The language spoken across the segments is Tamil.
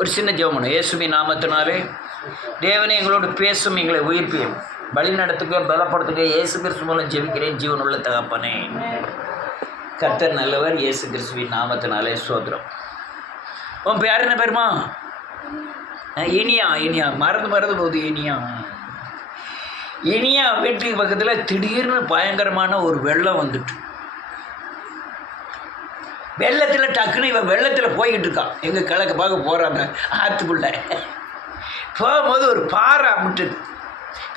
ஒரு சின்ன ஜெபம் பண்ணும். இயேசுவின் நாமத்தினாலே தேவனே எங்களோடு பேசும், எங்களை உயிர்ப்பியும் வழி நடத்துக்க பலப்படுத்துக்க இயேசு கிறிஸ்து மூலம் ஜெபிக்கிறேன் ஜீவனுள்ள தகப்பனே. கர்த்தர் நல்லவர். இயேசு கிறிஸ்துவின் நாமத்தினாலே சோதரம். உன் பேர் என்ன பேருமா? இனியா மறந்து போகுது. இனியா வீட்டுக்கு பக்கத்தில் திடீர்னு பயங்கரமான ஒரு வெள்ளம் வந்துட்டு, வெள்ளத்தில் டக்குன்னு இவன் வெள்ளத்தில் போய்கிட்டு இருக்கான். எங்கள் கிழக்கு பார்க்க போகிறாங்க ஆற்றுக்குள்ள. போகும்போது ஒரு பாறை அமிட்டுது.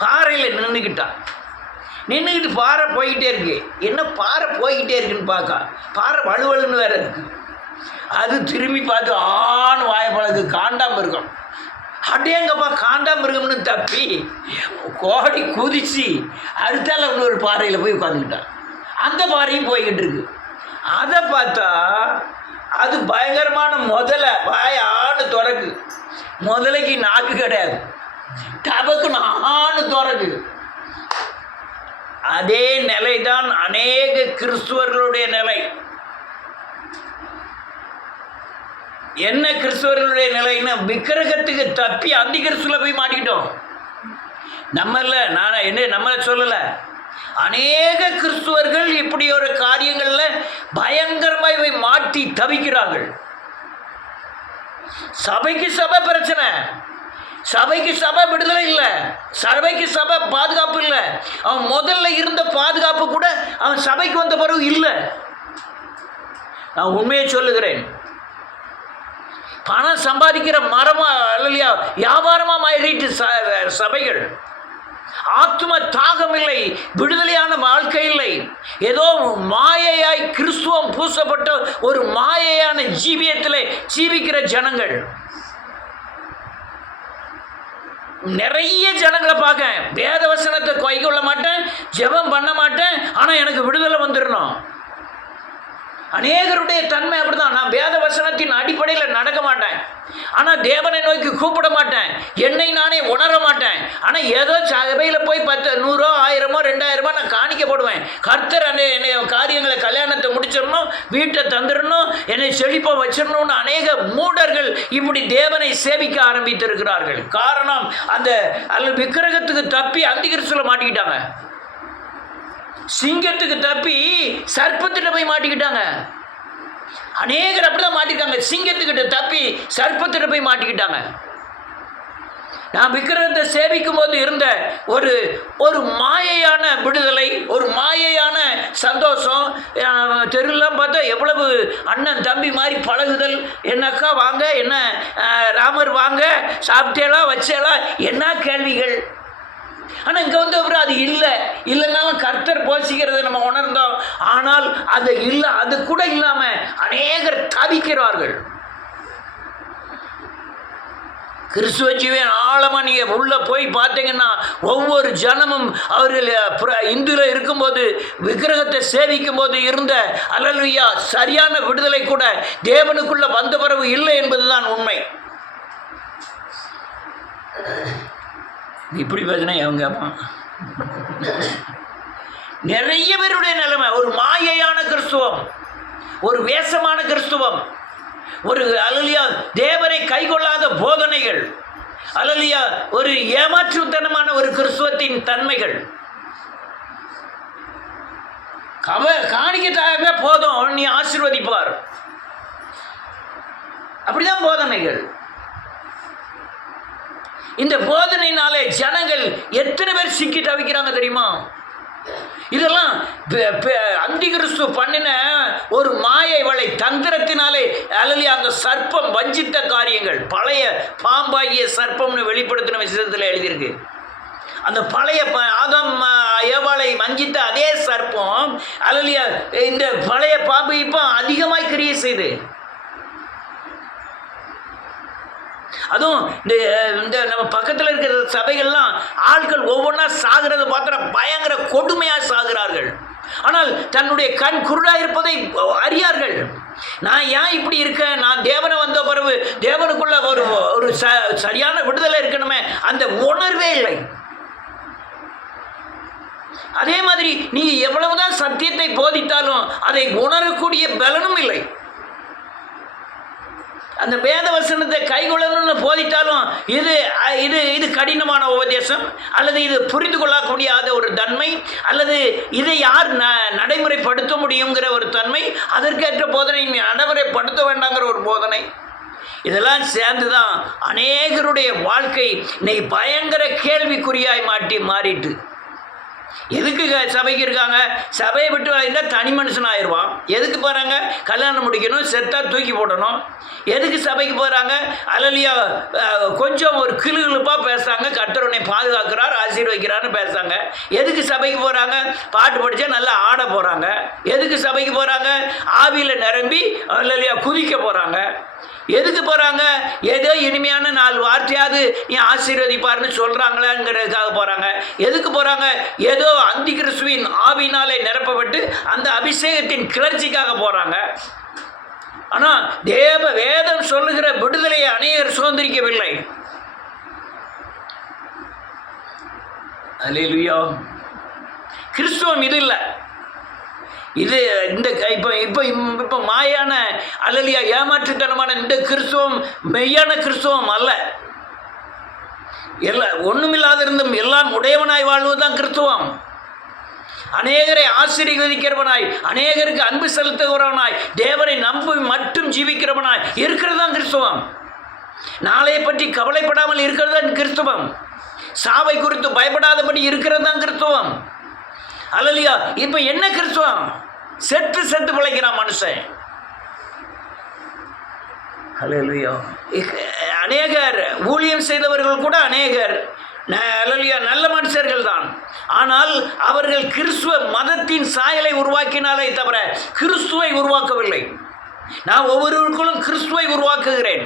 பாறையில் நின்றுக்கிட்டு பாறை போய்கிட்டே இருக்கு. என்ன பாறை போய்கிட்டே இருக்குன்னு பார்க்க, பாறை வலுவலுன்னு வேற இருக்கு. அது திரும்பி பார்த்து ஆண் வாய்ப்பழகு காண்டாமிருகம். அடேங்கப்பா காண்டாமிருகம்னு தப்பி கோடி குதிச்சு அடுத்தால இன்னொரு பாறையில் போய் உட்காந்துக்கிட்டான். அந்த பாறையும் போய்கிட்டு இருக்கு. அதை பார்த்தா அது பயங்கரமான முதலை. வாய் ஆணு துறக்கு. முதலைக்கு நாக்கு கிடையாது, டபக்கு ஆணு துறக்கு. அதே நிலைதான் அநேக கிறிஸ்துவர்களுடைய நிலை. என்ன கிறிஸ்துவர்களுடைய நிலைன்னா, விக்கிரகத்துக்கு தப்பி அந்தி கிறிஸ்துவில் போய் மாட்டிக்கிட்டோம். நம்மளை சொல்லலை, அநேக கிறிஸ்துவர்கள் இப்படி ஒரு காரியங்களில் பயங்கரமாக போய் மாட்டி தவிக்கிறார்கள். சபைக்கு சபை பிரச்சனை, சபைக்கு சபை விடுதலை இல்லை, சபைக்கு சபை பாதுகாப்பு இல்லை. அவன் முதல்ல இருந்த பாதுகாப்பு கூட அவன் சபைக்கு வந்த பிறகு இல்லை. நான் உண்மையை சொல்லுகிறேன். பணம் சம்பாதிக்கிற மரமா இல்லையா வியாபாரமாக மாறிட்டு சபைகள். ஆத்ம தாகம் இல்லை, விடுதலையான வாழ்க்கை இல்லை. ஏதோ மாயையாய் கிறிஸ்துவம் பூசப்பட்ட ஒரு மாயையான ஜீவியத்தில் ஜீவிக்கிற ஜனங்கள். நிறைய ஜனங்களை பார்க்க, வேத வசனத்தை கைக்கொள்ள மாட்டேன், ஜெபம் பண்ண மாட்டேன், ஆனால் எனக்கு விடுதலை வந்துடணும். அநேகருடைய தன்மை அப்படிதான். நான் வேத வசனத்தின் அடிப்படையில் நடக்க மாட்டேன், ஆனால் தேவனை நோக்கி கூப்பிட மாட்டேன், என்னை நானே உணர மாட்டேன். ஆனால் ஏதோ சபையில் போய் 10, 100, 1000, 2000 நான் காணிக்க போடுவேன். கர்த்தர் என்னை காரியங்களை கல்யாணத்தை முடிச்சிடணும், வீட்டை தந்துடணும், என்னை செழிப்பாக வச்சிடணும்னு அநேக மூடர்கள் இப்படி தேவனை சேவிக்க ஆரம்பித்திருக்கிறார்கள். காரணம், அந்த விக்கிரகத்துக்கு தப்பி அந்தி கிறிஸ்துவில் மாட்டிக்கிட்டாங்க. சிங்கத்துக்கு தப்பி சர்ப்பத்திட்ட போய் மாட்டிக்கிட்டாங்க. அநேகர் அப்படிதான் மாட்டிக்கிட்டாங்க. சிங்கத்துக்கிட்ட தப்பி சர்ப்பத்திட்ட போய் மாட்டிக்கிட்டாங்க. நான் விக்கிரகத்தை சேவிக்கும் போது இருந்த ஒரு மாயையான விடுதலை, ஒரு மாயையான சந்தோஷம். தெருலாம் பார்த்தா எவ்வளவு அண்ணன் தம்பி மாதிரி பழகுதல். என்னக்கா வாங்க, என்ன ராமர் வாங்க, சாப்பிட்டேலா வச்சேலா, என்ன கேள்விகள். ஆனால் இங்கே வந்து அப்புறம் அது இல்லைன்னாலும் கர்த்தர் போஷிக்கிறத நம்ம உணர்ந்தோம். ஆனால் அது இல்லை, அது கூட இல்லாமல் அநேகர் தவிக்கிறார்கள். கிறிஸ்துவ ஜீவன் ஆழமாக நீங்கள் உள்ளே போய் பார்த்தீங்கன்னா, ஒவ்வொரு ஜனமும் அவர்கள் இந்துவில் இருக்கும்போது, விக்கிரகத்தை சேவிக்கும் போது இருந்த அல்லேலூயா சரியான விடுதலை கூட தேவனுக்குள்ள வந்த பிறகு இல்லை என்பதுதான் உண்மை. இப்படி பேசினா எவங்க நிறைய பேருடைய நிலைமை ஒரு மாயையான கிறிஸ்துவம், ஒரு வேஷமான கிறிஸ்துவம், ஒரு அல்லேலூயா தேவனை கைக்கொள்ளாத போதனைகள், அல்லேலூயா ஒரு ஏமாற்றுத்தனமான ஒரு கிறிஸ்துவத்தின் தன்மைகள். காணிக்கத்தாக போதும், நீ ஆசீர்வதிப்பார், அப்படிதான் போதனைகள். இந்த போதனையினாலே ஜனங்கள் எத்தனை பேர் சிக்கி தவிக்கிறாங்க தெரியுமா? இதெல்லாம் அந்தி கிறிஸ்து பண்ணின ஒரு மாயை வலை தந்திரத்தினாலே அல்லது அந்த சர்ப்பம் வஞ்சித்த காரியங்கள். பழைய பாம்பாகிய சர்ப்பம்னு வெளிப்படுத்தின விஷயத்தில் எழுதியிருக்கு. அந்த பழைய ஆதாம் ஏவாளை வஞ்சித்த அதே சர்ப்பம் அல்லது இந்த பழைய பாம்பு இப்போ அதிகமாய் கிரியை செய்து, அதுவும் இந்த நம்ம பக்கத்தில் இருக்கிற சபைகள்லாம் ஆட்கள் ஒவ்வொன்றா சாகிறத பார்த்தா பயங்கர கொடுமையாக சாகிறார்கள். ஆனால் தன்னுடைய கண் குருடாக இருப்பதை அறியார்கள். நான் ஏன் இப்படி இருக்கேன், நான் தேவனை வந்த பிறகு தேவனுக்குள்ள ஒரு சரியான விடுதலை இருக்கணுமே, அந்த உணர்வே இல்லை. அதே மாதிரி நீ எவ்வளவுதான் சத்தியத்தை போதித்தாலும் அதை உணரக்கூடிய பலனும் இல்லை. அந்த வேத வசனத்தை கைகொள்ளணும்னு போதித்தாலும் இது இது இது கடினமான உபதேசம், அல்லது இது புரிந்து கொள்ள முடியாத ஒரு தன்மை, அல்லது இதை யார் நடைமுறைப்படுத்த முடியுங்கிற ஒரு தன்மை, அதற்கேற்ற போதனை நடைமுறைப்படுத்த வேண்டாங்கிற ஒரு போதனை, இதெல்லாம் சேர்ந்து தான் அநேகருடைய வாழ்க்கை இன்னைக்கு பயங்கர கேள்விக்குறியாய் மாறிட்டு. எதுக்கு சபைக்கு இருக்காங்க? சபையை விட்டு இருந்தால் தனி மனுஷன் ஆயிடுவான். எதுக்கு போகிறாங்க? கல்யாணம் முடிக்கணும், செத்தா தூக்கி போடணும். எதுக்கு சபைக்கு போகிறாங்க? அல்லலியா கொஞ்சம் ஒரு கிளுகிழுப்பாக பேசுகிறாங்க, கர்த்தர் பாதுகாக்கிறார் ஆசீர்வதிக்கிறான்னு பேசுகிறாங்க. எதுக்கு சபைக்கு போகிறாங்க? பாட்டு படித்தா நல்லா ஆட போகிறாங்க. எதுக்கு சபைக்கு போகிறாங்க? ஆவியில் நிரம்பி அல்லலியா குதிக்க போகிறாங்க. எதுக்கு போகிறாங்க? ஏதோ இனிமையான 4 வார்த்தையாவது நீ ஆசீர்வதிப்பார்னு சொல்கிறாங்களாங்கிறதுக்காக போகிறாங்க. எதுக்கு போகிறாங்க? ஏதோ அந்தி கிறிஸ்துவின் ஆவினாலே நிரப்பப்பட்டு அந்த அபிஷேகத்தின் கிளர்ச்சிக்காக போகிறாங்க. ஆனால் வேதம் சொல்லுகிற விடுதலையை அநேகர் சுதந்திரிக்கவில்லை. அல்லேலூயா. கிறிஸ்துவம் இது இல்லை. இது இந்த இப்போ இப்போ இப்போ மாயான அல்லலியா ஏமாற்றுத்தனமான இந்த கிறிஸ்துவம் மெய்யான கிறிஸ்துவம் அல்ல. ஒன்றுமில்லாத இருந்தும் எல்லாம் உடையவனாய் வாழ்வதுதான் கிறிஸ்துவம். அநேகரை ஆசீர்வதிக்கிறவனாய், அநேகருக்கு அன்பு செலுத்துகிறவனாய், தேவனை நம்பி மட்டும் ஜீவிக்கிறவனாய் இருக்கிறது தான் கிறிஸ்துவம். நாளைய பற்றி கவலைப்படாமல் இருக்கிறது தான் கிறிஸ்துவம். சாவை குறித்து பயப்படாதபடி இருக்கிறது தான் கிறிஸ்துவம். அல்லலியா. இப்போ என்ன கிறிஸ்துவம்? செத்து பிழைக்கிறான் மனுஷன். அல்லேலூயா. அநேகர் ஊழியம் செய்தவர்கள் கூட அநேகர் அல்லேலூயா நல்ல மனுஷர்கள் தான். ஆனால் அவர்கள் கிறிஸ்துவ மதத்தின் சாயலை உருவாக்கினாலே தவிர கிறிஸ்துவை உருவாக்கவில்லை. நான் ஒவ்வொருவருக்குள்ளும் கிறிஸ்துவை உருவாக்குகிறேன்.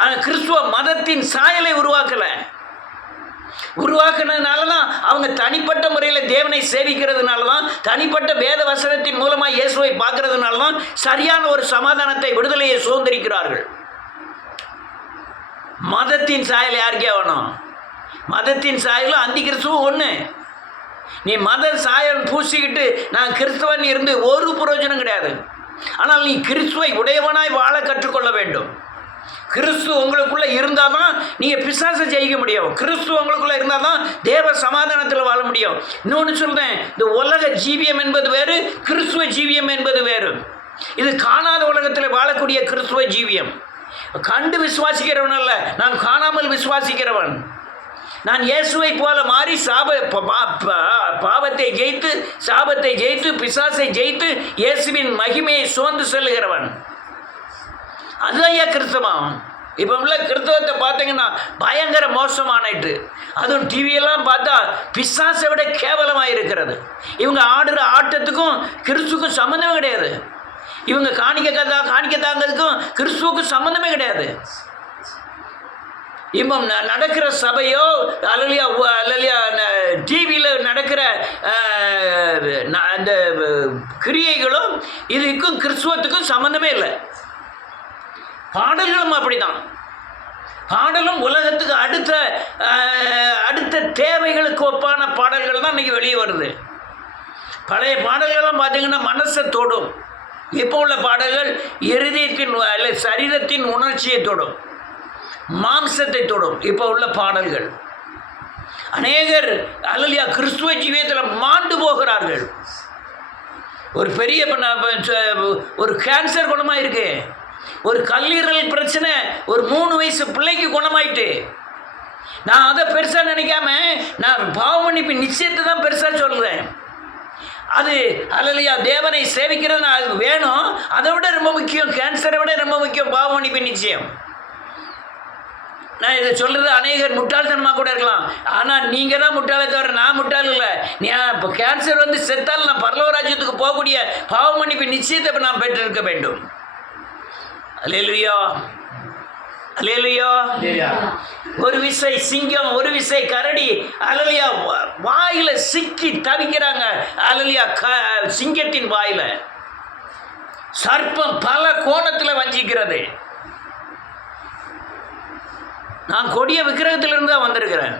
ஆனால் கிறிஸ்துவ மதத்தின் சாயலை உருவாக்குனதுனால தான் அவங்க தனிப்பட்ட முறையில் தேவனை சேவிக்கிறதுனால தான், தனிப்பட்ட வேத வசனத்தின் மூலமாக இயேசுவை பார்க்கறதுனால தான் சரியான ஒரு சமாதானத்தை, விடுதலையை சுதந்திரிக்கிறார்கள். மதத்தின் சாயல் யாருக்கே வேணும்? மதத்தின் சாயலும் அந்தி கிறிஸ்துவும் ஒன்று. நீ மத சாயல் பூசிக்கிட்டு நான் கிறிஸ்துவன் இருந்து ஒரு பிரயோஜனம் கிடையாது. ஆனால் நீ கிறிஸ்துவை உடையவனாய் வாழ கற்றுக்கொள்ள வேண்டும். கிறிஸ்து உங்களுக்குள்ளே இருந்தால் தான் நீங்கள் பிசாசை ஜெயிக்க முடியும். கிறிஸ்து உங்களுக்குள்ளே இருந்தால் தான் தேவ சமாதானத்தில் வாழ முடியும். இன்னொன்று சொல்கிறேன், இந்த உலக ஜீவியம் என்பது வேறு, கிறிஸ்துவ ஜீவியம் என்பது வேறு. இது காணாத உலகத்தில் வாழக்கூடிய கிறிஸ்துவ ஜீவியம். கண்டு விசுவாசிக்கிறவன் அல்ல, நான் காணாமல் விசுவாசிக்கிறவன். நான் இயேசுவை போல மாறி பாவத்தை ஜெயித்து, சாபத்தை ஜெயித்து, பிசாசை ஜெயித்து இயேசுவின் மகிமையை சுமந்து செல்லுகிறவன். அதுதான் ஏன் கிறிஸ்தவம். இப்போ உள்ள கிறிஸ்தவத்தை பார்த்தீங்கன்னா பயங்கர மோசமானிட்டு. அதுவும் டிவியெல்லாம் பார்த்தா பிசாசை விட கேவலமாக இருக்கிறது. இவங்க ஆடுற ஆட்டத்துக்கும் கிறிஸ்துவுக்கும் சம்மந்தமே கிடையாது. இவங்க காணிக்க தாங்கிறதுக்கும் கிறிஸ்துவுக்கும் சம்மந்தமே கிடையாது. இப்போ நடக்கிற சபையோ அல்லலியா டிவியில் நடக்கிற அந்த கிரியைகளும் இதுக்கும் கிறிஸ்துவத்துக்கும் சம்மந்தமே இல்லை. பாடல்களும் அப்படிதான். பாடலும் உலகத்துக்கு அடுத்த தேவைகளுக்கு ஒப்பான பாடல்கள் தான் இன்றைக்கி வெளியே வருது. பழைய பாடல்கள்லாம் பார்த்திங்கன்னா மனசை தொடும். இப்போ உள்ள பாடல்கள் இருதயத்தின் சரீரத்தின் உணர்ச்சியை தொடும், மாம்சத்தை தொடும். இப்போ உள்ள பாடல்கள் அநேகர் அல்லலியா கிறிஸ்துவ ஜீவியத்தில் மாண்டு போகிறார்கள். ஒரு பெரிய ஒரு கேன்சர் குணமாக இருக்கு, ஒரு கல்லீரல் பிரச்சனை ஒரு 3 வயசு பிள்ளைக்கு குணமாயிட்டு. நான் அதை பெருசாக நினைக்காம நான் பாவ மன்னிப்பு நிச்சயத்தை தான் பெருசாக சொல்கிறேன். அது அல்லலியா தேவனை சேவிக்கிறது நான் அது வேணும். அதை விட ரொம்ப முக்கியம், கேன்சரை விட ரொம்ப முக்கியம் பாவ மன்னிப்பு நிச்சயம். நான் இதை சொல்கிறது அநேகர் முட்டாள்தனமாக கூட இருக்கலாம். ஆனால் நீங்கள் தான் முட்டாளே தவிர நான் முட்டாள் இல்லை. இப்போ கேன்சர் வந்து செத்தால் நான் பரலோக ராஜ்யத்துக்கு போகக்கூடிய பாவ மன்னிப்பு நிச்சயத்தை நான் பெற்றிருக்க வேண்டும். அல்லேலூயா, அல்லேலூயா. ஒரு விசை சிங்கம், ஒரு விசை கரடி அல்லலியா வாயில சிக்கி தவிக்கிறாங்க. அல்லலியா சிங்கத்தின் வாயில சர்ப்பம் பல கோணத்தில் வஞ்சிக்கிறது. நான் கொடிய விக்கிரகத்திலிருந்து தான் வந்திருக்கிறேன்.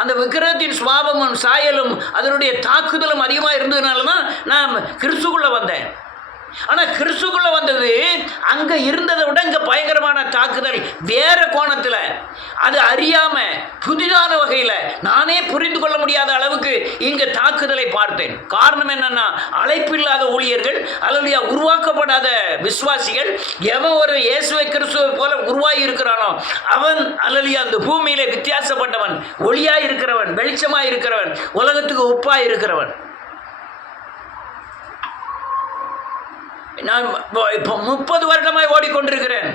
அந்த விக்கிரகத்தின் சுவாபமும் சாயலும் அதனுடைய தாக்குதலும் அதிகமாக இருந்ததுனால தான் நான் கிறிஸ்துக்குள்ளே வந்தேன். ஆனால் கிறிஸ்துக்குள்ள வந்தது அங்கே இருந்ததை விட இங்கே பயங்கரமான தாக்குதல் வேற கோணத்தில். அது அறியாம புதிதான வகையில் நானே புரிந்து கொள்ள முடியாத அளவுக்கு இங்கே தாக்குதலை பார்த்தேன். காரணம் என்னன்னா, அழைப்பில்லாத ஊழியர்கள் அல்லது உருவாக்கப்படாத விசுவாசிகள், எவன் ஒரு இயேசுவை கிறிஸ்துவை போல உருவாகி இருக்கிறானோ அவன் அல்லது அந்த பூமியில வித்தியாசப்பட்டவன், ஒளியாய் இருக்கிறவன், வெளிச்சமாய் இருக்கிறவன், உலகத்துக்கு உப்பாய் இருக்கிறவன். நான் இப்போ 30 வருடமாய் ஓடிக்கொண்டிருக்கிறேன்.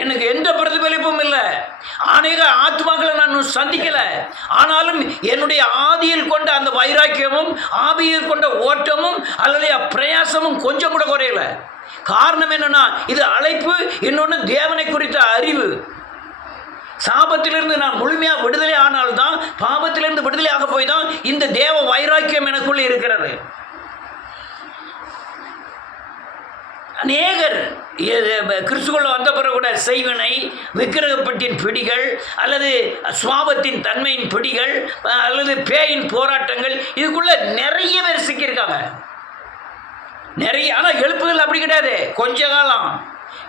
எனக்கு எந்த பிரதிபலிப்பும் இல்லை. அநேக ஆத்மாக்களை நான் சந்திக்கல. ஆனாலும் என்னுடைய ஆதியில் கொண்ட அந்த வைராக்கியமும் ஆவியில் கொண்ட ஓட்டமும் அல்லது பிரயாசமும் கொஞ்சம் கூட குறையல. காரணம் என்னன்னா, இது அழைப்பு, இன்னொன்று தேவனை குறித்த அறிவு. சாபத்திலிருந்து நான் முழுமையாக விடுதலை ஆனால்தான், பாவத்திலிருந்து விடுதலை ஆக போய் தான் இந்த தேவ வைராக்கியம் எனக்குள்ளே இருக்கிறது. அநேகர் கிறிஸ்துக்குள்ள வந்த பிறகு கூட செய்வினை, விக்கிரகப்பட்டின் பிடிகள் அல்லது சுவாபத்தின் தன்மையின் பிடிகள் அல்லது பேயின் போராட்டங்கள், இதுக்குள்ள நிறைய பேர் சிக்கியிருக்காங்க. நிறைய. ஆனால் எழுப்புதல் அப்படி கிடையாது. கொஞ்ச காலம்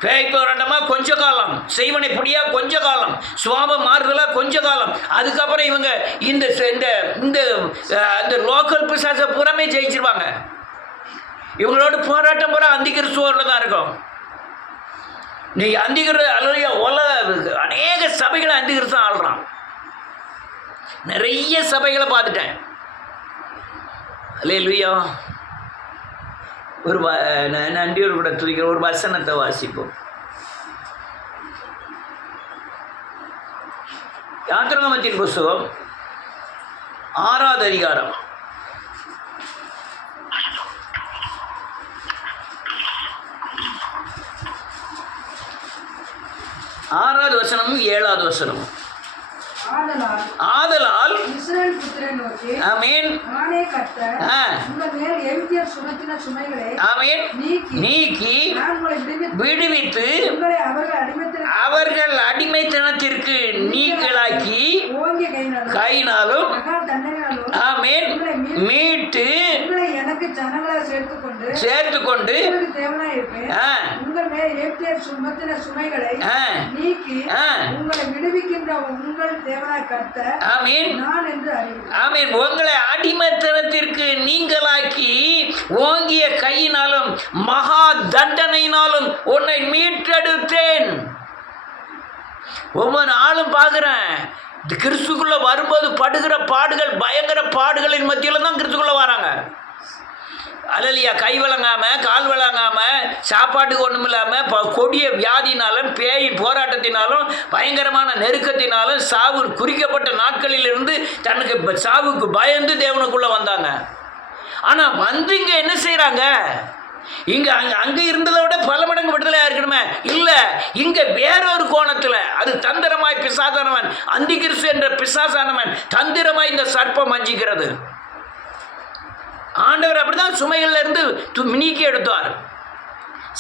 பேய் போராட்டமாக, கொஞ்ச காலம் செய்வனை பிடியா, கொஞ்ச காலம் சுவாபம் மாறுதலா, கொஞ்ச காலம். அதுக்கப்புறம் இவங்க இந்த இந்த லோக்கல் பிசாசை புறமே ஜெயிச்சிருவாங்க. இவங்களோட போராட்டம் பூரா அந்தி கிறிஸ்துவோட தான் இருக்கும். நீ அநேக சபைகளை அந்தி கிறிஸ்து ஆள்றான். நிறைய சபைகளை பார்த்துட்டேன். அல்லேலூயா. ஒரு நன்றியோடு கூட துதிக்கிற ஒரு வசனத்தை வாசிப்போம். யாத்திராகமத்தின் புஸ்தகம் 6வது அதிகாரம் 6வது வசனமும் 7வது வசனமும். ஆதலால் இஸ்ரவேல் புத்திரரை நோக்கி, ஆமென், நானே கர்த்தர், உங்கள் மேல் எகிப்தியர் சுமத்தின சுமைகளை ஆமென் நீக்கி நான் உங்களை விடுவித்து அவர்கள் அடிமைத்தனத்திற்கு நீங்களாக்கி கையினாலும் ஆமென் மீட்டு எனக்கு ஜனங்களை சேர்த்துக்கொண்டு தேவனாய் இருப்பேன். உங்கள் மேல் எகிப்தியர் சுமத்தின சுமைகளை நீக்கி உங்களை விடுவிக்கின்ற உங்கள் தேவனாய் கர்த்தர் நான் என்று அறிவேன். ஆமென். உங்களை அடிமைத்தனத்திற்கு நீங்களாக்கி ஓங்கிய கையினாலும் மகா தண்டனையினாலும் உன்னை மீட்டெடுத்தேன். ஒவ்வொரு நாளும் பார்க்குறேன், கிறிஸ்துக்குள்ள வரும்போது படுகிற பாடுகள், பயங்கர பாடுகளின் மத்தியில் தான் கிறிஸ்துக்குள்ள வராங்க. அல்லையா, கை வழங்காமல், கால் வழங்காமல், சாப்பாட்டுக்கு ஒன்றும் இல்லாமல், கொடிய வியாதினாலும், பேயின் போராட்டத்தினாலும், பயங்கரமான நெருக்கத்தினாலும், சாவு குறிக்கப்பட்ட நாட்களிலிருந்து தனக்கு சாவுக்கு பயந்து தேவனுக்குள்ளே வந்தாங்க. ஆனால் வந்து இங்கே என்ன செய்கிறாங்க? இங்கே அங்கே இருந்ததை விட பல மடங்கு விடுதலையாக இருக்கணுமே? இல்லை, இங்கே வேறொரு கோணத்தில் அது தந்திரமாய் பிசாசானவன், அந்தி கிறிஸ்து என்ற பிசாசானவன் தந்திரமாய் இந்த சர்ப்பம் வஞ்சிக்கிறது. ஆண்டவர் அப்படிதான் சுமைகள்ல இருந்து நீக்கி எடுத்தார்.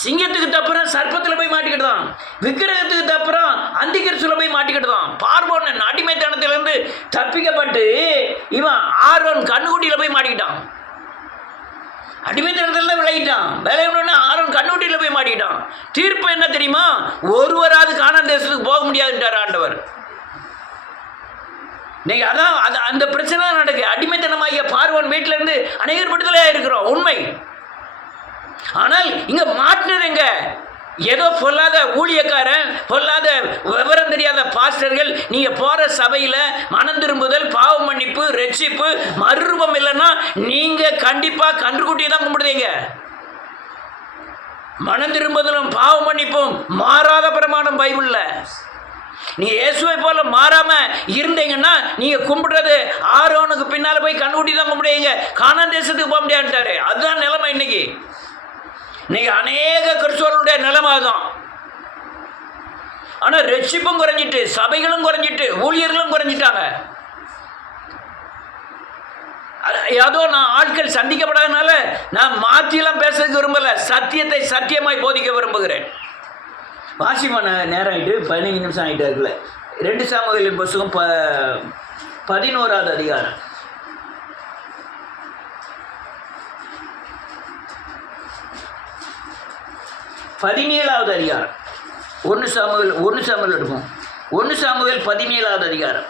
சிங்கத்துக்கு தப்புறம் சர்ப்பத்தில் போய் மாட்டிக்கிட்டுதான், விக்கிரகத்துக்கு தப்புறம் அந்தி கிறிஸ்துல போய் மாட்டிக்கிட்டுதான். பார்வோன் அடிமைத்தனத்திலிருந்து தப்பிக்கப்பட்டு இவன் ஆரோன் கண்ணுக்குட்டியில் போய் மாட்டிக்கிட்டான். அடிமைத்தனத்தில் தான் விளையிட்டான். விளையாடணுன்னு ஆரோன் கண்ணுக்குட்டியில் போய் மாட்டிக்கிட்டான். தீர்ப்பு என்ன தெரியுமா? ஒருவராது கானான் தேசத்துக்கு போக முடியாதுன்றார் ஆண்டவர். நீங்கள் அதான் அந்த பிரச்சனை தான் நடக்குது. அடிமைத்தனமாகிய பார்வோன் வீட்டிலேருந்து அநேகர் விடுதலையாக இருக்கிறோம், உண்மை. ஆனால் இங்கே மாட்டினது எங்க? ஏதோ பொல்லாத ஊழியக்காரன், பொல்லாத விவரம் தெரியாத பாஸ்டர்கள். நீங்கள் போகிற சபையில் மனம் திரும்புதல், பாவ மன்னிப்பு, ரட்சிப்பு, மறுரூபம் இல்லைன்னா நீங்கள் கண்டிப்பாக கன்றுக்குட்டியை தான் கும்பிடுதீங்க. மனம் திரும்புதலும் பாவ மன்னிப்பும் மாறாத பிரமாணம் பைபிளில். நீ இயேசுவை போல மாறாம இருந்தீங்கன்னா நீங்க கும்பிடுறது ஆரோனுக்கு பின்னால போய் கண்ணுக்குட்டி தான் கும்பிடுவீங்க, கானான் தேசத்துக்கு போக முடியாதுட்டாரு. அதுதான் நிலைமை இன்னைக்கு. இன்னைக்கு அநேக கிறிஸ்தவர்களுடைய நிலைமை தான். ஆனா ரட்சிப்பும் குறைஞ்சிட்டு, சபைகளும் குறைஞ்சிட்டு, ஊழியர்களும் குறைஞ்சிட்டாங்க. ஏதோ நான் ஆட்கள் சந்திக்கப்படாதனால நான் மாற்றியெல்லாம் பேசுறதுக்கு விரும்பல, சத்தியத்தை சத்தியமாய் போதிக்க விரும்புகிறேன். வாசிமான நேரம் ஆகிட்டு 15 நிமிஷம் ஆகிட்டு இருக்குல்ல. 2 சாமுவேலின் புஸ்தகம் 11வது அதிகாரம். 17வது அதிகாரம். 1 சாமுவேல் எடுப்போம். 1 சாமுவேல் 17வது அதிகாரம்.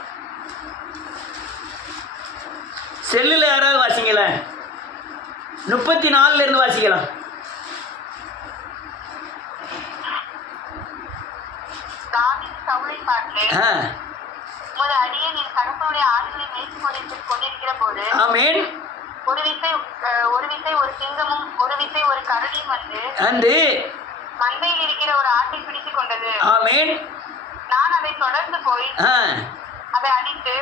செல்லில் யாராவது வாசிங்களேன். 34 இருந்து வாசிக்கலாம். ஆமென். ஒரு விசை ஒரு சிங்கமும் ஒரு விசை ஒரு கரடியும் வந்து மந்தையில் இருக்கிற ஒரு ஆட்டை பிடித்துக் கொண்டது. ஆமென். நான் அதை தொடர்ந்து போய் அதை அடித்து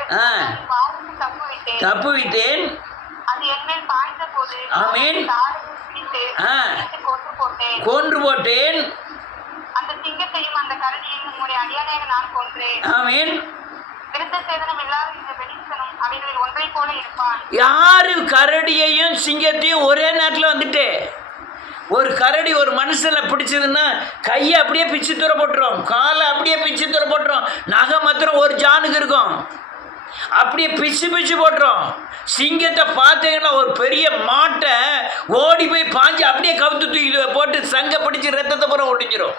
தப்புவித்தேன். அது என் மேல் பாய்ந்த போது ஆமென் கொன்று போட்டேன். அந்த சிங்கத்தையும் அந்த கரடியையும் உம்முடைய அடியானாக நான் கொன்றேன். ஆமென். விருத்த சேதனம் இல்லாத இந்த பெலிஸ்தனும் அவைகளில் ஒன்றை போல இருப்பான். யாரு கரடியையும் சிங்கத்தையும் ஒரே நேரத்தில் வந்துட்டு ஒரு கரடி ஒரு மனுஷனை பிடிச்சதுன்னா கையை அப்படியே பிச்சு தூர போட்டுரும், காலை அப்படியே பிச்சு தூர போட்டுரும், நகை மாத்திரம் ஒரு ஜானுக்கு இருக்கும், அப்படியே பிச்சு பிச்சு போட்டுரும். சிங்கத்தை பார்த்தீங்கன்னா ஒரு பெரிய மாட்டை ஓடி போய் பாஞ்சு அப்படியே கவுத்து தூக்கி போட்டு சங்க பிடிச்சி ரத்தத்தை பூரா ஒடிஞ்சிரும்.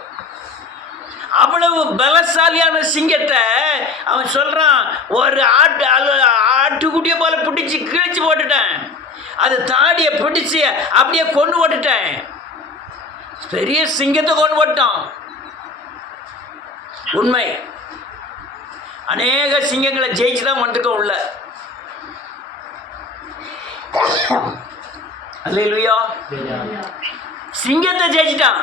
அவ்வளவு பலசாலியான சிங்கத்தை அவன் சொல்கிறான், ஒரு ஆட்டுக்குட்டியை போல பிடிச்சி கிழிச்சு போட்டுட்டேன், அது தாடியை பிடிச்சி அப்படியே கொண்டு போட்டுட்டேன். பெரிய சிங்கத்தை கொண்டு போட்டான். உண்மை. அநேக சிங்கங்களை ஜெயிச்சு தான் வந்துருக்கோம் உள்ள. அல்லேலூயா. சிங்கத்தை ஜெயிச்சிட்டான்.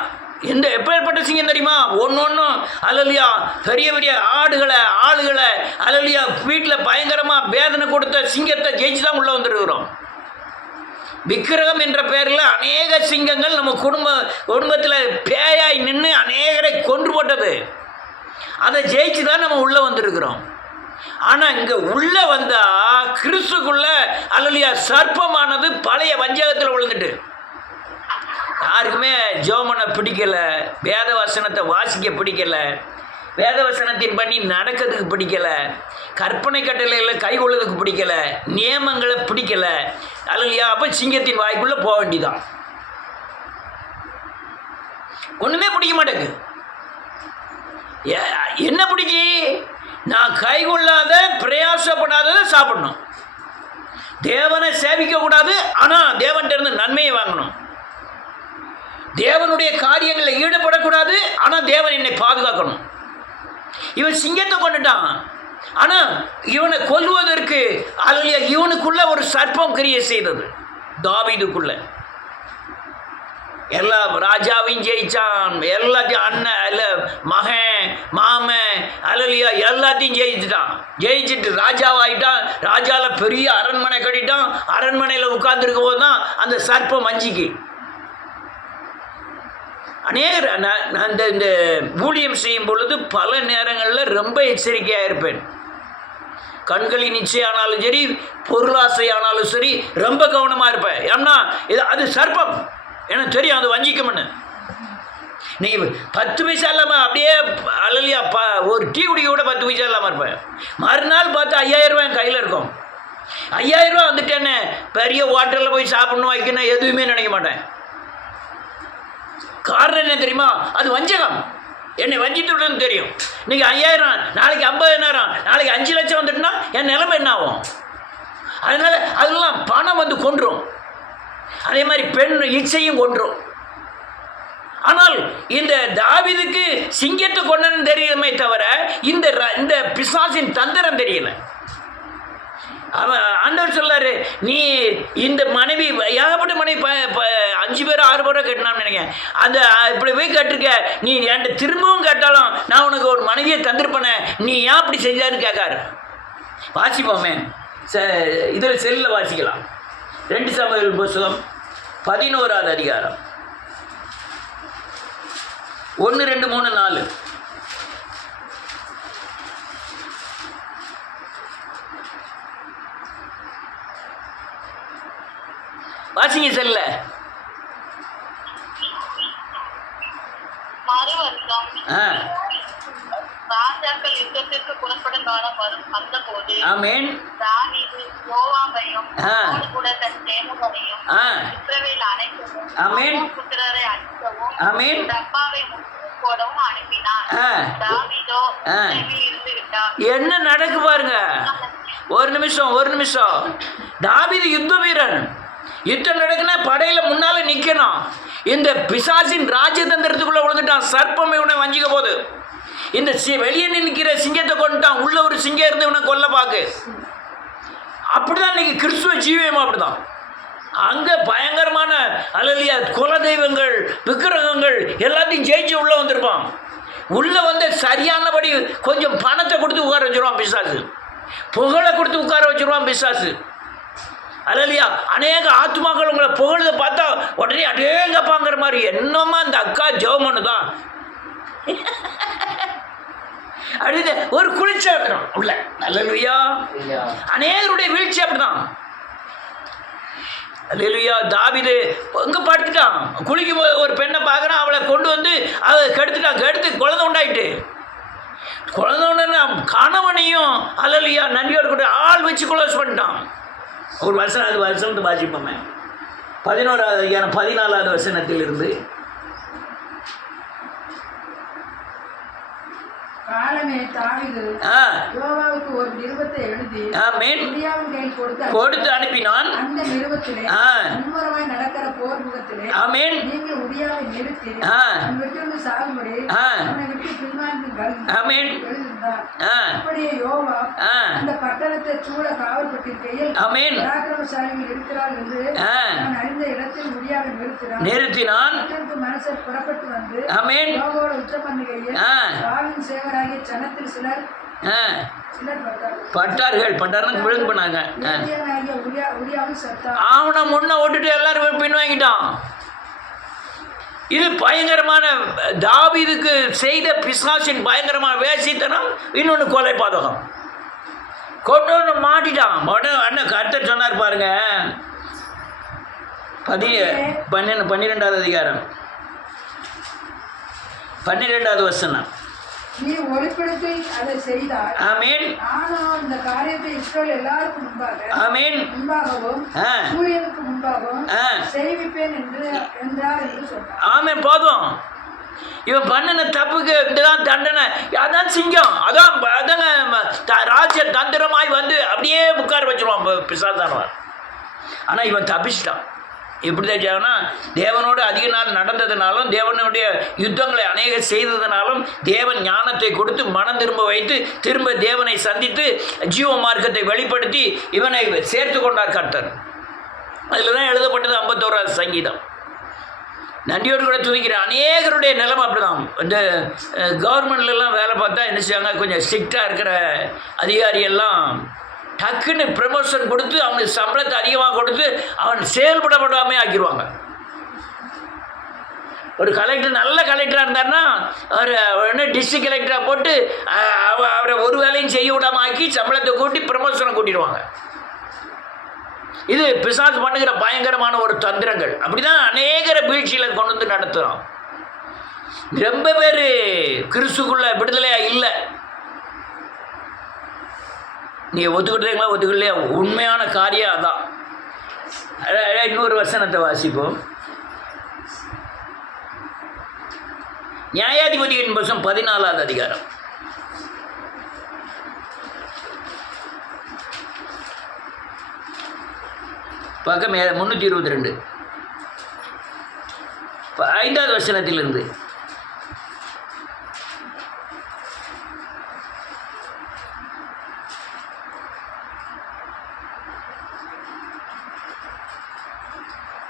எப்பேற்பட்ட சிங்கம் தெரியுமா? ஒன்றும் அல்லேலூயா பெரிய பெரிய ஆளுகளை அல்லேலூயா வீட்டில் பயங்கரமாக வேதனை கொடுத்த சிங்கத்தை ஜெயிச்சு தான் உள்ளே வந்துருக்கிறோம். விக்கிரகம் என்ற பெயரில் அநேக சிங்கங்கள் நம்ம குடும்பத்தில் பேயாய் நின்று அநேகரை கொன்று போட்டது. அதை ஜெயிச்சு தான் நம்ம உள்ளே வந்திருக்கிறோம். ஆனால் இங்கே உள்ளே வந்தால் கிறிஸ்துக்குள்ள அல்லேலூயா சர்ப்பமானது பழைய வஞ்சகத்தில் விழுந்துட்டு யாருக்குமே ஜெபம் பிடிக்கலை, வேத வசனத்தை வாசிக்க பிடிக்கலை, வேத வசனத்தின் பண்ணி நடக்கிறதுக்கு பிடிக்கலை, கற்பனை கட்டளையில் கை கொள்வதுக்கு பிடிக்கலை, நியமங்களை பிடிக்கலை. அல்லையா அப்போ சிங்கத்தின் வாய்க்குள்ளே போக வேண்டியதான். ஒன்றுமே பிடிக்க மாட்டேங்குது. என்ன பிடிச்சி? நான் கை கொள்ளாத பிரயாசப்படாததை சாப்பிடணும், தேவனை சேவிக்கக்கூடாது, ஆனால் தேவன்கிட்ட இருந்து நன்மையை வாங்கணும், தேவனுடைய காரியங்களில் ஈடுபடக்கூடாது, ஆனால் தேவன் என்னை பாதுகாக்கணும். இவன் சிங்கத்தை கொண்டுட்டான். ஆனால் இவனை கொல்வதற்கு அல்லையா இவனுக்குள்ள ஒரு சர்ப்பம் கிரியை செய்தது. தாவீதுக்குள்ள எல்லா ராஜாவையும் ஜெயிச்சான், எல்லாத்தையும் அண்ணன் இல்லை மகன் மாமன் அல்லையா எல்லாத்தையும் ஜெயிச்சுட்டு ராஜாவாயிட்டான். ராஜாவில் பெரிய அரண்மனை கட்டிட்டான். அரண்மனையில் உட்கார்ந்துருக்கும் போது தான் அந்த சர்ப்பம் வஞ்சிக்கு அநேகர் நான் இந்த ஊழியம் செய்யும் பொழுது பல நேரங்களில் ரொம்ப எச்சரிக்கையாக இருப்பேன். கண்களின் இச்சையானாலும் சரி, பொருளாசையானாலும் சரி, ரொம்ப கவனமாக இருப்பேன். ஏன்னா அது சர்ப்பம், எனக்கு தெரியும் அது வஞ்சிக்கும்னு. நீங்கள் 10 பைசா இல்லாமல் அப்படியே அல்லையா ஒரு டீ குடிக்க கூட 10 பைசா இல்லாமல் இருப்பேன். மறுநாள் பார்த்து 5000 ரூபா என் கையில் இருக்கும். 5000 ரூபா வந்துட்டேன்னு பெரிய ஹோட்டலில் போய் சாப்பிடணும் வைக்கணும் எதுவுமே நினைக்க மாட்டேன். காரணம் என்ன தெரியுமா? அது வஞ்சகம். என்னை வஞ்சித்து விடுன்னு தெரியும். இன்றைக்கி 5000, நாளைக்கு 50,000, நாளைக்கு 5 லட்சம் வந்துட்டுனா என் நிலைமை என்ன ஆகும்? அதனால் அதெல்லாம் பணம் வந்து கொன்றும். அதே மாதிரி பெண் இச்சையும் கொன்றும். ஆனால் இந்த தாவீதுக்கு சிங்கத்தை கொண்டன்னு தெரியுமே தவிர இந்த பிசாசின் தந்திரம் தெரியல. அவன் ஆண்டவர் சொல்லாரு, நீ இந்த மனைவி ஏகப்பட்ட மனைவி 5 பேர் 6 பேரோ கட்டினான்னு நினைக்கிறேன். அந்த இப்படி போய் கேட்டிருக்க, நீ என்கிட்ட திரும்பவும் கேட்டாலும் நான் உனக்கு ஒரு மனைவியை தந்திருப்பேனே, நீ ஏன் அப்படி செஞ்சான்னு கேட்காரு. வாசிப்போமே, இதில் செல்லில் வாசிக்கலாம். 2 சாமுவேல் புத்தகம் 11வது அதிகாரம் 1, 2, 3, 4. வாசிங்க செல்ல. ராஜாக்கள் யுத்தத்திற்கு புறப்படும் காலம் வரும். அந்த போது ஆமென் தாவீது யோவாபையும் கூட தன் சேவகரையும் இஸ்ரவேல் அனைத்தும் புத்திரரை அனுப்பவும் ஆமென். ரப்பாவை முற்றுகை போடவும் அனுப்பினான். தாவீதோ நினைவில் இருந்து விட்டான். என்ன நடக்கு பாருங்க. ஒரு நிமிஷம். தாவீது யுத்த வீரன். யுத்தம் நடக்குன்னா படையில முன்னால நிக்கணும். இந்த பிசாசின் ராஜதந்திரத்துக்குள்ள விழுந்துட்டான். சர்ப்பம் இவனை வஞ்சிக்க போது. இந்த வெளியே நிற்கிற சிங்கத்தை கொண்டுட்டான். உள்ள ஒரு சிங்கம் இருந்து இவனை கொல்ல பாக்கு. அப்படிதான் இன்னைக்கு கிறிஸ்துவ ஜீவியம். அப்படிதான் அங்க பயங்கரமான அல்லையா குல தெய்வங்கள் விக்கிரகங்கள் எல்லாத்தையும் ஜெயிச்சு உள்ள வந்திருப்பான். உள்ள வந்து சரியானபடி கொஞ்சம் பணத்தை கொடுத்து உட்கார வச்சிருவான் பிசாசு. புகழை கொடுத்து உட்கார வச்சிருவான் பிசாசு. அல்லையா அநேக ஆத்மாக்கள் உங்களை புகழ்ந்து பார்த்தா உடனே அடேங்கப்பாங்கிற மாதிரி என்னமா இந்த அக்கா ஜெபம் தான் அப்படின்னு ஒரு குளிர்ச்சி வைக்கணும் உள்ள. அல்லேலூயா. அநேகருடைய வீழ்ச்சி அப்படிதான். அல்லேலூயா. தாவீது எங்கே படுத்துட்டான். குளிக்கும் போது ஒரு பெண்ணை பார்க்குறான். அவளை கொண்டு வந்து அதை கெடுத்து குழந்தை உண்டாயிட்டு. குழந்தை உடனே கணவனையும் அல்லேலூயா நன்றியோடு கூட ஆள் வச்சு குளோஸ் பண்ணிட்டான். ஒரு வருஷம் அது வருஷம் வாசிப்போமே 11வது அதிகாரம் 14வது வசனத்திலிருந்து. காலமே தாவீது யோவாவுக்கு ஒரு நிருபத்தை எழுதி உரியாவின் கையில் கொடுத்து அனுப்பினான். அந்த நிருபத்திலே மும்முரமாய் நடக்கிற போர் முகத்திலே நீங்கள் உரியாவை நிறுத்தி விட்டு சாகும்படி அவனை விட்டு பின்வாங்குங்கள் எழுதினார். அப்படியே யோவா அந்த பட்டணத்தை சூழ காவல்பட்டிருக்கையில் பராக்கிரமசாலிகள் இருக்கிறார் என்று நான் அறிந்த இடத்தில் உரியாவை நிறுத்தினான். மனுஷர் புறப்பட்டு வந்து யோவாவோட உச்ச பண்ணுகையில் தாவீதின் சேவராகிய ஜனத்தில் சிலர் விழுந்து பண்ணாங்க. அவனை முன்ன ஓட்டுட்டு எல்லாரும் பின்வாங்கிட்டான். இது பயங்கரமான தாவீதுக்கு செய்த பிசாசின் பயங்கரமான வேசித்தனம். இன்னொன்று கொலை பாதகம் கொண்டு வந்து மாட்டிட்டான். அண்ணன் கர்த்தர் சொன்னார் பாருங்க 12வது அதிகாரம் 12வது வசனம். நீ ஒளிப்படுத்தி அதை செய்தால் ஆமென். நானும் இந்த காரியத்தை இஸ்ரவேல் எல்லாருக்கும் முன்பாகவும் சூரியனுக்கு முன்பாகவும் செய்விப்பேன் என்றார் என்று சொன்னார். ஆமென். போதும். இவன் பண்ணின தப்புக்கு இதுதான் தண்டனை. அதான் சிங்கம். அதாங்க ராஜ தந்திரமாய் வந்து அப்படியே உட்கார வச்சிருவான் பிசாசானவன். ஆனால் இவன் தப்பிச்சிட்டான். எப்படி தெரிஞ்சாங்கன்னா தேவனோடு அதிக நாள் நடந்ததுனாலும் தேவனுடைய யுத்தங்களை அநேக செய்ததுனாலும் தேவன் ஞானத்தை கொடுத்து மனம் திரும்ப வைத்து திரும்ப தேவனை சந்தித்து ஜீவ மார்க்கத்தை வெளிப்படுத்தி இவனை சேர்த்து கொண்டார் கர்த்தர். அதில் தான் எழுதப்பட்டது 51வது சங்கீதம். நன்றியோடு கூட துதிக்கிறேன். அநேகருடைய நிலைமை அப்படிதான். இந்த கவர்மெண்ட்லாம் வேலை பார்த்தா என்ன செய்வாங்க, கொஞ்சம் ஸ்ட்ரிக்டாக இருக்கிற அதிகாரியெல்லாம் டக்குன்னு ப்ரமோஷன் கொடுத்து அவனுக்கு சம்பளத்தை அதிகமாக கொடுத்து அவன் செயல்படப்படாமே ஆக்கிடுவாங்க. ஒரு கலெக்டர் நல்ல கலெக்டராக இருந்தார்னா அவர் டிஸ்ட்ரிக்ட் கலெக்டராக போட்டு அவரை ஒரு வேலையும் செய்ய விடாமல் ஆக்கி சம்பளத்தை கூட்டி ப்ரமோஷனை கூட்டிடுவாங்க. இது பிசாசு பண்ணுகிற பயங்கரமான ஒரு தந்திரங்கள். அப்படி தான் அநேகரை வீழ்ச்சியில் கொண்டு வந்து நடத்துகிறோம். ரொம்ப பேர் கிறிஸ்துக்குள்ள விடுதலையாக இல்லை. நீங்கள் ஒத்துக்கிட்டீங்களா ஒத்துக்கலையா? உண்மையான காரியம் அதான். இன்னொரு வசனத்தை வாசிப்போம். நியாயாதிபதியின் புத்தகம் 14வது அதிகாரம். பக்கம் 322 5வது வசனத்திலிருந்து.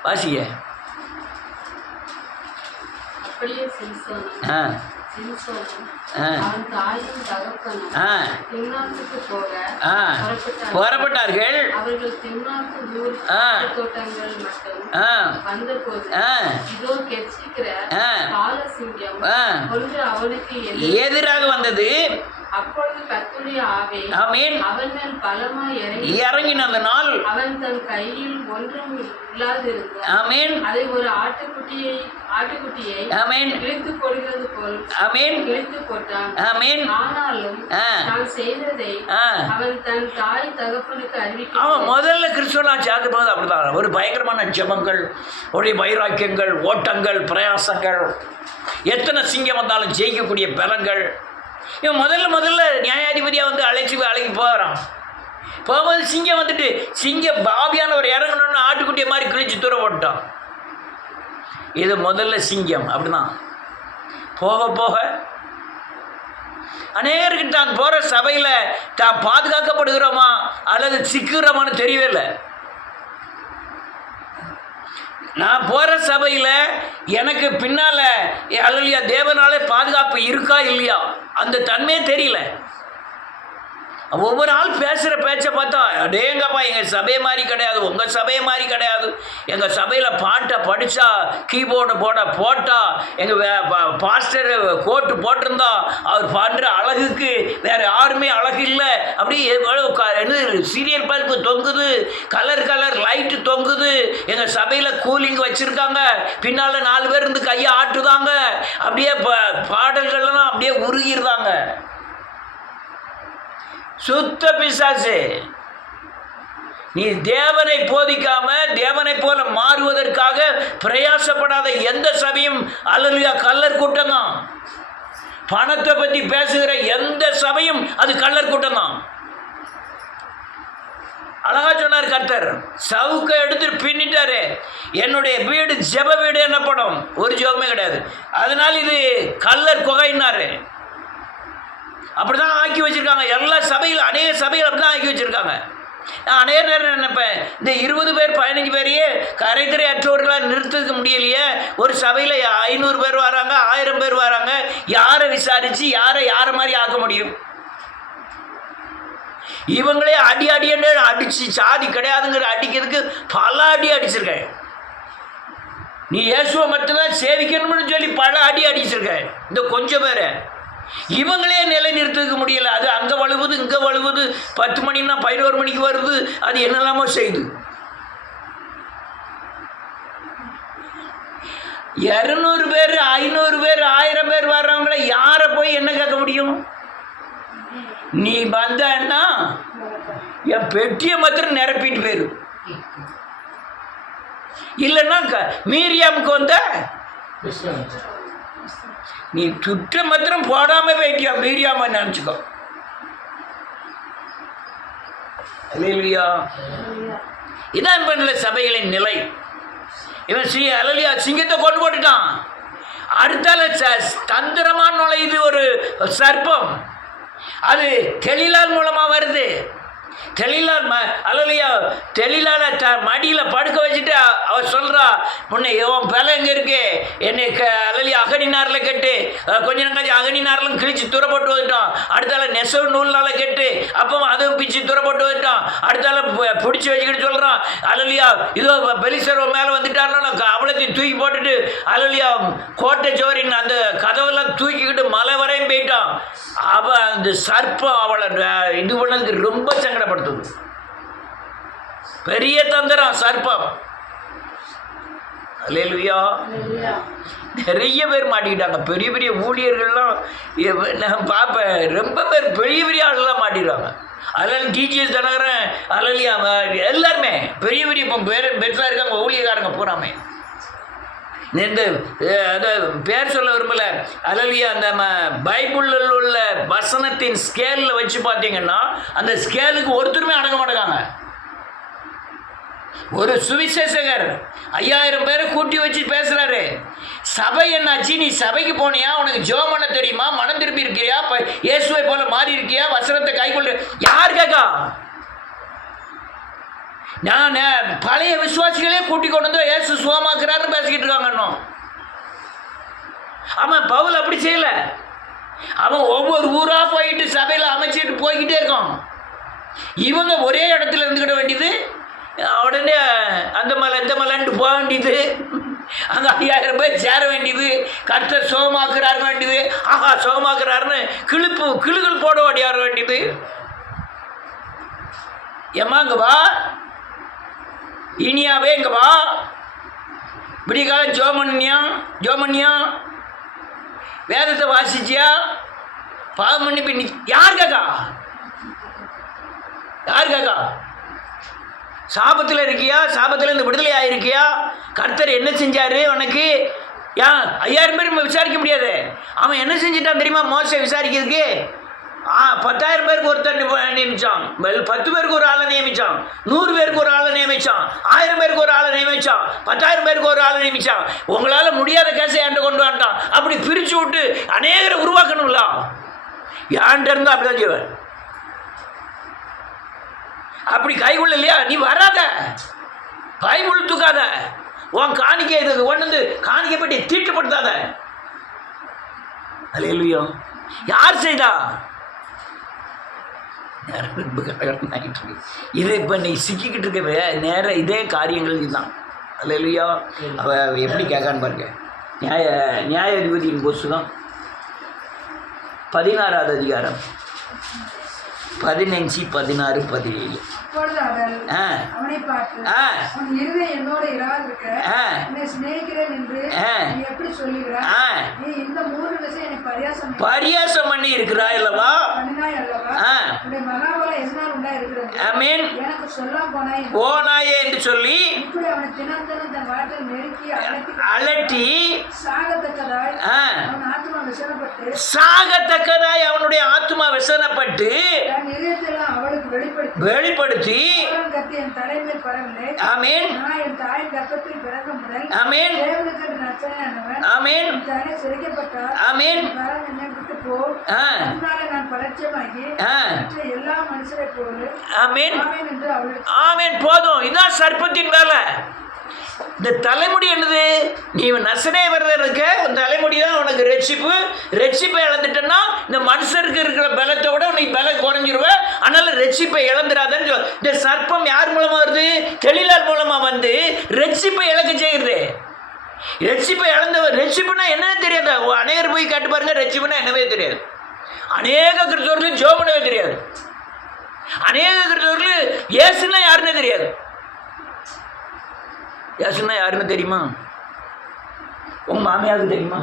வாசிய. அப்படியே புறப்பட்டார்கள். எதிராக வந்தது. அப்பொழுது கர்த்தருடைய ஆவி ஆமென் அவன் மேல் பலமாய் இறங்கின அந்த நாள் அவன் தன் கையில் ஒன்றும் இல்லாதிருந்தான். ஆமென் அதை ஒரு ஆட்டுக்குட்டியை ஆமென் கிழித்து போடுகிறது போல் ஆமென் கிழித்து போட்டான். ஆமென் ஆனாலும் நான் செய்ததை அவன் தன் தாய் தகப்பனுக்கு அறிவிக்க. அவன் முதல்ல கிறிஸ்துவனா சேர்க்கும் போது அப்படிதான் ஒரு பயங்கரமான ஜெபங்கள், ஒரு வைராக்கியங்கள், ஓட்டங்கள், பிரயாசங்கள், எத்தனை சிங்கம் வந்தாலும் ஜெயிக்கக்கூடிய பலங்கள். இவன் முதல்ல நியாயாதிபதியாக வந்து அழைச்சி போகிறான். போகும்போது சிங்கம் வந்துட்டு சிங்கம் பாபியானவர் இறங்கணும்னு ஆட்டுக்குட்டியை மாதிரி கிழிச்சு தூர போட்டான். இது முதல்ல சிங்கம் அப்படிதான். போக போக அநேகருக்கு தான் போகிற சபையில் தான் பாதுகாக்கப்படுகிறோமா அல்லது சிக்குறோமான்னு தெரியவே இல்லை. நான் போகிற சபையில் எனக்கு பின்னால் அல்லையா தேவனாலே பாதுகாப்பு இருக்கா இல்லையா அந்த தன்மையே தெரியல. ஒவ்வொரு ஆள் பேசுகிற பேச்சை பார்த்தா அடேங்கப்பா எங்கள் சபையை மாதிரி கிடையாது, உங்கள் சபையை மாதிரி கிடையாது, எங்கள் சபையில் பாட்டை படித்தா கீபோர்டு போட்டால் எங்கள் பாஸ்டர் கோட்டு போட்டிருந்தா அவர் பாடுற அழகுக்கு வேறு யாருமே அழகு இல்லை. அப்படியே சீரியல் பல்பு தொங்குது, கலர் லைட்டு தொங்குது, எங்கள் சபையில் கூலிங் வச்சுருக்காங்க, பின்னால் 4 பேர் இருந்து கையை ஆட்டுதாங்க, அப்படியே பாடல்கள்லாம் அப்படியே உருகிடுதாங்க. சுத்த பிசாசு. நீ தேவனை போதிக்காம தேவனை போல மாறுவதற்காக பிரயாசப்படாத எந்த சபையும் அல்லேலூயா கள்ளர் கூட்டம் தான். பணத்தை பற்றி பேசுகிற எந்த சபையும் அது கள்ளர் கூட்டம் தான். அழகா சொன்னார் கர்த்தர், சவுக்கை எடுத்துட்டு பின்னிட்டாரு. என்னுடைய வீடு ஜெப வீடு என்னப்படும், ஒரு ஜெபமே கிடையாது, அதனால் இது கள்ளர் குகைன்னாரு. அப்படிதான் ஆக்கி வச்சுருக்காங்க எல்லா சபையில், அநேக சபையில் அப்படி தான் ஆக்கி வச்சுருக்காங்க. நான் அநேக நேரம் நினைப்பேன், இந்த 20 பேர் 15 பேரையே கரைத்துறை அற்றவர்களாக நிறுத்துக்க முடியலையே. ஒரு சபையில் 500 பேர் வராங்க, 1000 பேர் வராங்க, யாரை விசாரித்து யாரை மாதிரி ஆக்க முடியும்? இவங்களே அடின்னு அடித்து சாதி கிடையாதுங்கிற அடிக்கிறதுக்கு பல அடி அடிச்சிருக்கேன். நீ இயேசுவை மட்டும்தான் சேவிக்கணும்னு சொல்லி பல அடி அடிச்சிருக்கேன். இந்த கொஞ்சம் பேர் இவங்களே நிலை நிறுத்திக்க முடியல. அது அங்கே வழுவுது இங்கே வழுவுது, 10 மணின்னா 11 மணிக்கு வருது, அது என்னெல்லாமோ செய்யுது. 200 பேர் 500 பேர் 1000 பேர் வர்றவங்கள யாரை போய் என்ன கேட்க முடியும்? நீ வந்தன்னா என் பெட்டியை மாத்திரம் நிரப்பிட்டு போயிடும். இல்லைன்னா மீரியாமுக்கு வந்த நீ சுற்ற மாத்திரம் போடாம போயிட்டியா மீரியாம நினச்சிக்கோ. அல்லேலூயா. இதான் பண்ணல சபைகளின் நிலை. இவன் அல்லேலூயா சிங்கத்தை கொண்டு போட்டுட்டான். அடுத்தால தந்திரமான நுழையுது ஒரு சர்ப்பம். அது தெளிலால் மூலமா வருது. தெளிலால மடியில் படுக்க வச்சுட்டு அவ சொல்கிறா, முன்னே உன் பிலை எங்கே இருக்கு, என்னை அகனி நாரில் கட்டு, கொஞ்ச நேரம் அகனி நாரிலும் கிழிச்சு துறப்பட்டு வந்துட்டோம். அடுத்தால நெசவு நூல்னால கெட்டு, அப்போ அதுவும் பிச்சு துறப்பட்டு வந்துட்டோம். அடுத்தால பிடிச்சி வச்சுக்கிட்டு சொல்கிறான், அலலியா இதோ பெலிசர் மேலே வந்துட்டாருன்னா அவளத்தையும் தூக்கி போட்டுட்டு அலலியா கோட்டை சோரின் அந்த கதவெல்லாம் தூக்கிக்கிட்டு மலை வரையும் போயிட்டான். அவள் அந்த சர்ப்பம் அவளை இது பண்ணதுக்கு ரொம்ப சங்கடப்படுத்துது. பெரிய தந்திரம் சர்ப்பம். அல்லேலூயா. நிறைய பேர் மாட்டிக்கிட்டாங்க. பெரிய பெரிய ஊழியர்கள்லாம் நான் பார்ப்பேன், ரொம்ப பேர் பெரிய பெரிய ஆளுலாம் மாட்டிடுறாங்க. அதனால் டிஜிஎஸ் தினகரன் அல்லலியா எல்லாருமே பெரிய பெரிய இப்போ பெருசாக இருக்காங்க ஊழியக்காரங்க பூராமே. இந்த பேர் சொல்ல விரும்பலை. அல்லலியா அந்த பைபிளில் உள்ள வசனத்தின் ஸ்கேலில் வச்சு பார்த்தீங்கன்னா அந்த ஸ்கேலுக்கு ஒருத்தருமே அடங்க மாட்டேங்காங்க. ஒரு சுவிசேஷகர் 5000 பேரை கூட்டி வச்சு பேசுகிறாரு. சபை என்னாச்சு, நீ சபைக்கு போனியா, உனக்கு ஜெபம் பண்ண தெரியுமா, மனம் திரும்பி இருக்கிறியா, இயேசுவை போல மாறி இருக்கியா, வசனத்தை கைக்கொள்ள யார் கேட்கா? நான் பழைய விசுவாசிகளே கூட்டி கொண்டு வந்து இயேசு சுகமாக்குறாருன்னு பேசிக்கிட்டு இருக்காங்க இன்னும். ஆமாம், பவுல் அப்படி செய்யலை. அவன் ஒவ்வொரு ஊராக போயிட்டு சபையில் அமைச்சிட்டு போய்கிட்டே இருக்கான். இவங்க ஒரே இடத்துல இருந்துக்கிட வேண்டியது, உடனே அந்த மலை இந்த மலைன்ட்டு போக வேண்டியது. அங்கே 5000 பேர் சேர வேண்டியது, கர்த்தர் சுகமாக்குறாரு வேண்டியது, ஆஹா சுகமாக்குறாருன்னு கிளுகள் போட ஓடியார வேண்டியது. ஏம்மா இங்கே வா, இனியாவே இங்கே வா, விடிகாலம் ஜோமன்யா வேதத்தை வாசிச்சியா, பாவம் மன்னிப்பு யாருக்காக்கா சாபத்தில் இருக்கியா, சாபத்திலேருந்து விடுதலை ஆகிருக்கியா, கர்த்தர் என்ன செஞ்சார் உனக்கு? 5000 பேர் விசாரிக்க முடியாது. அவன் என்ன செஞ்சிட்டான் தெரியுமா? மோசை விசாரிக்கிறதுக்கு 10,000 பேருக்கு ஒருத்தர் நியமிச்சான், 10 பேருக்கு ஒரு ஆளை நியமிச்சான், 100 பேருக்கு ஒரு ஆளை நியமிச்சான், 1000 பேருக்கு ஒரு ஆளை நியமிச்சான், 10,000 பேருக்கு ஒரு ஆளை நியமிச்சான். உங்களால் முடியாத கேஸை என்கிட்ட கொண்டு வந்துட்டான். அப்படி பிரித்து விட்டு அநேகரை உருவாக்கணுங்களா? ஏன்ட்ட இருந்தால் அப்படிதான் செய்வேன். அப்படி கைக்குள்ள இல்லையா, நீ வராத, பைபிள் தூக்காத, உன் காணிக்கை இதுக்கு ஒன்று வந்து காணிக்கை பற்றி தீட்டுப்படுத்தாத. அல்லேலூயா. யார் செய்தா? இது இப்போ நீ சிக்கிக்கிட்டு இருக்கவே நேரம் இதே காரியங்கள் இதுதான். அல்லேலூயா. அவ எப்படி கேட்கான்னு பாருங்க. நியாயாதிபதியின் புஸ்தகம் 16வது அதிகாரம் 15, 16, 17. அப்பொழுது அவள் அவனை பார்த்து, உன் இருதயம் என்னோட இராதிருக்க என்னை சிநேகிக்கிறேன் என்று நீ எப்படி சொல்லுகிறாய்? நீ இந்த 3 விஷயம் என்னை பரியாசம் பண்ணி இருக்கிறாய் அல்லவா? பண்ணினாய் அல்லவா? உன்னுடைய மகாபலம் என்னால் உண்டாயிருக்கிறது. ஆமென். எனக்கு சொல்லாம போனாயே என்று சொல்லி இப்படி அவனை தினந்தனம் தன் வார்த்தையில் நெருக்கி அலட்டி சாகத்தக்கதாய் அவன் ஆத்துமா விசனப்பட்டு அவளுக்கு வெளிப்படுத்தி ஆமென் ஆமென் ஆமென் ஆமென். ஆமென். போதும். இதான் சர்ப்பத்தின் வேலை. இந்த தலைமுடி என்னது? நீ நசனே இருக்க உன் தலைமுடி தான் உனக்கு ரட்சிப்பை இழந்துட்டேன்னா இந்த மனுஷருக்கு இருக்கிற பலத்தோட உனக்கு பலம் குறைஞ்சிருவ. அதனால ரட்சிப்பை இழந்துடாதன்னு சொல்ல. இந்த சர்ப்பம் யார் மூலமா வருது? தெளிலால் மூலமா வந்து ரட்சிப்பை இழக்க செய்கிறது. ரட்சிப்பை இழந்தவர். ரட்சிப்புனா என்னன்னு தெரியாது. அநேகர் போய் கேட்டு பாருங்க, ரட்சிப்புனா என்னவே தெரியாது. அநேக கிறிஸ்தவர்களுக்கு ஜெபம் பண்ணவே தெரியாது. அநேக கிறிஸ்தவர்களுக்கு இயேசுன்னா யாருன்னே தெரியாது. இயேசுன்னா யாருன்னு தெரியுமா? உங்க மாமியாருக்கு தெரியுமா?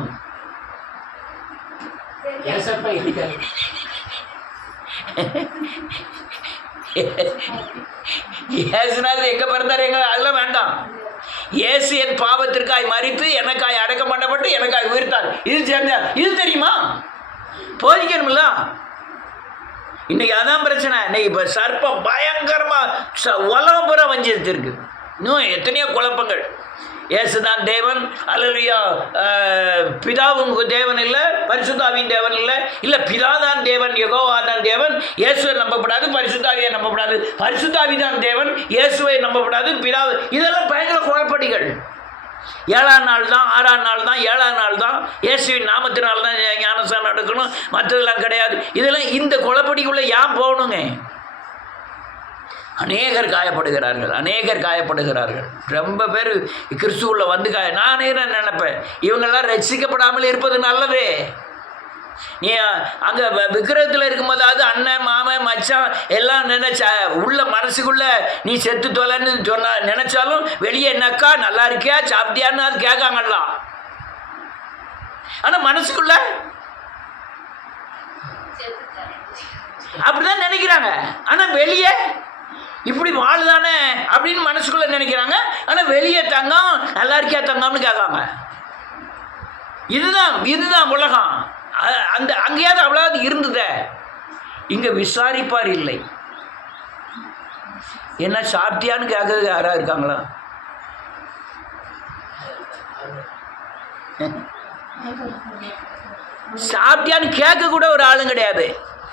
இயேசுநாதர் எங்க பிறந்தாரு? எங்க அதெல்லாம் வேண்டாம். இயேசு என் பாவத்திற்காய் மரித்து எனக்காய் அடக்கம் பண்ணப்பட்டு எனக்காய் உயிர்த்தார். இது தெரியுமா? போதிக்கணும்ல. இன்னைக்கு அதான் பிரச்சனை. இன்னைக்கு இப்போ சர்ப்பம் பயங்கரமா உலகம் பூரா வஞ்சித்து இருக்கு. இன்னும் எத்தனையோ குழப்பங்கள். இயேசுதான் தேவன், அல்லேலூயா, பிதாவும் தேவன் இல்லை, பரிசுத்தாவின் தேவன் இல்லை பிதா தான் தேவன், யெகோவா தான் தேவன், இயேசுவை நம்பப்படாது, பரிசுத்தாவியை நம்பப்படாது, பரிசுத்தாவி தான் தேவன், இயேசுவை நம்பப்படாது, பிதா. இதெல்லாம் பயங்கர குழப்படிகள். 7ஆம் நாள் தான், 6ஆம் நாள் தான், 7ஆம் நாள் தான், இயேசுவின் நாமத்தினால தான் ஞானஸ்நானம் நடக்கணும், மற்றதெல்லாம் கிடையாது. இதெல்லாம் இந்த குழப்படிக்குள்ளே ஏன் போகணுங்க? அநேகர் காயப்படுகிறார்கள். ரொம்ப பேர் கிறிஸ்துவுள்ள வந்து நானே நினைப்பேன், இவங்கெல்லாம் ரட்சிக்கப்படாமல் இருப்பது நல்லது. நீ அங்கே விக்கிரகத்தில் இருக்கும்போது அது அண்ணன் மாமன் மச்சான் எல்லாம் நினைச்சா உள்ள மனசுக்குள்ள நீ செத்து தொலைன்னு சொன்னா நினைச்சாலும் வெளியே என்னக்கா நல்லா இருக்கியா சாப்பிட்டியான்னு அது கேட்காங்கலாம். ஆனால் மனசுக்குள்ள அப்படிதான் நினைக்கிறாங்க. ஆனால் வெளியே இப்படி வாழுதானே அப்படின்னு மனசுக்குள்ள நினைக்கிறாங்க. ஆனால் வெளியே தங்கம் நல்லா இருக்கியா தங்கம்னு கேட்காங்க. இதுதான் உலகம். அந்த அங்கேயாவது அவ்வளவு இருந்தத இங்கே விசாரிப்பார் இல்லை. என்ன சாப்பிட்டியான்னு கேட்கறது யாராவது இருக்காங்களா? சாப்பிட்டியான்னு கேட்க கூட ஒரு ஆளும் கிடையாது.